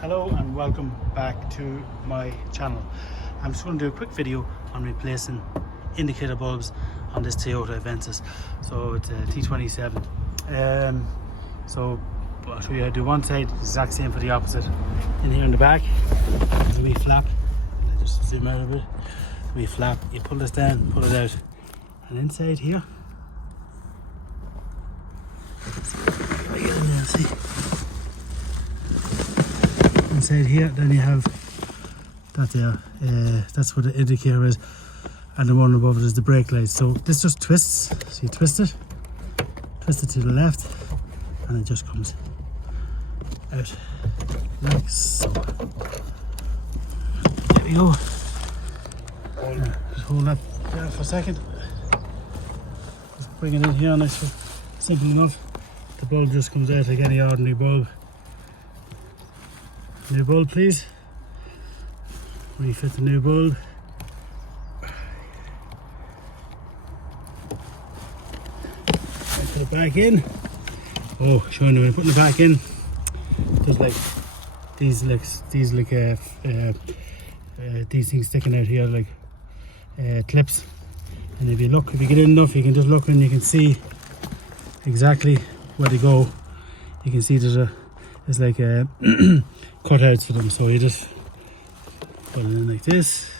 Hello and welcome back to my channel. I'm just going to do a quick video on replacing indicator bulbs on this Toyota Avensis. So it's a T270. So I'll show you how to do one side, exact same for the opposite. In here in the back, there's a wee flap. I'll just zoom out a bit. A wee flap. You pull this down, pull it out, and inside here. See. Inside here, then you have that there. That's what the indicator is, and the one above it is the brake light. So this just twists. So you twist it to the left, and it just comes out like so. There we go. Just hold that there for a second. Just bring it in here, and it's simple enough. The bulb just comes out like any ordinary bulb. New bulb, please. Refit the new bulb. Put it back in. Oh, showing you when putting it back in. There's like these things sticking out here, like clips. And if you get in enough, you can just look and you can see exactly where they go. You can see there's like cutouts for them, so you just put it in like this.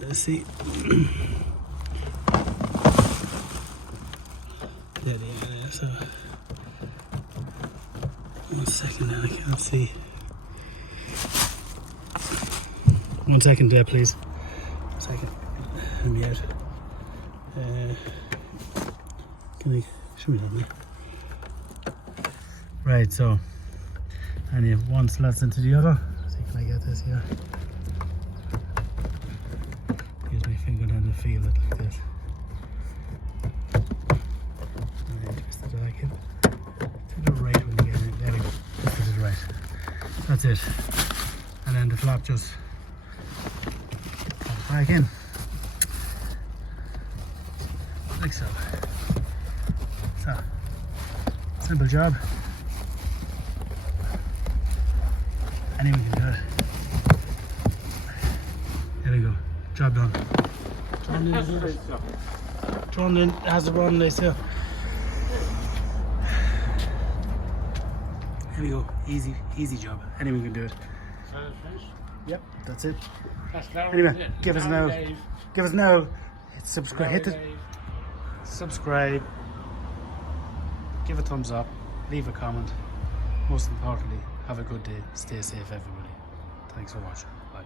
Let's see. There they are. So 1 second, then I can't see. 1 second there, please. 1 second. Let me out. Can you show me that now? Right, so, and you have one slots into the other. So can I get this here? Use my finger down to feel it like this. And then twist it back in. To the right when you get in. There we go. This is right. That's it. And then the flap just comes back in. Like so. So, simple job. Anyone can do it. There we go. Job done. Drawn in has a run nice here. There we go. Easy job. Anyone can do it. Yep, that's it. Anyway, give us now. Subscribe. Hit the subscribe. Give a thumbs up. Leave a comment. Most importantly, have a good day. Stay safe, everybody. Thanks for watching. Bye.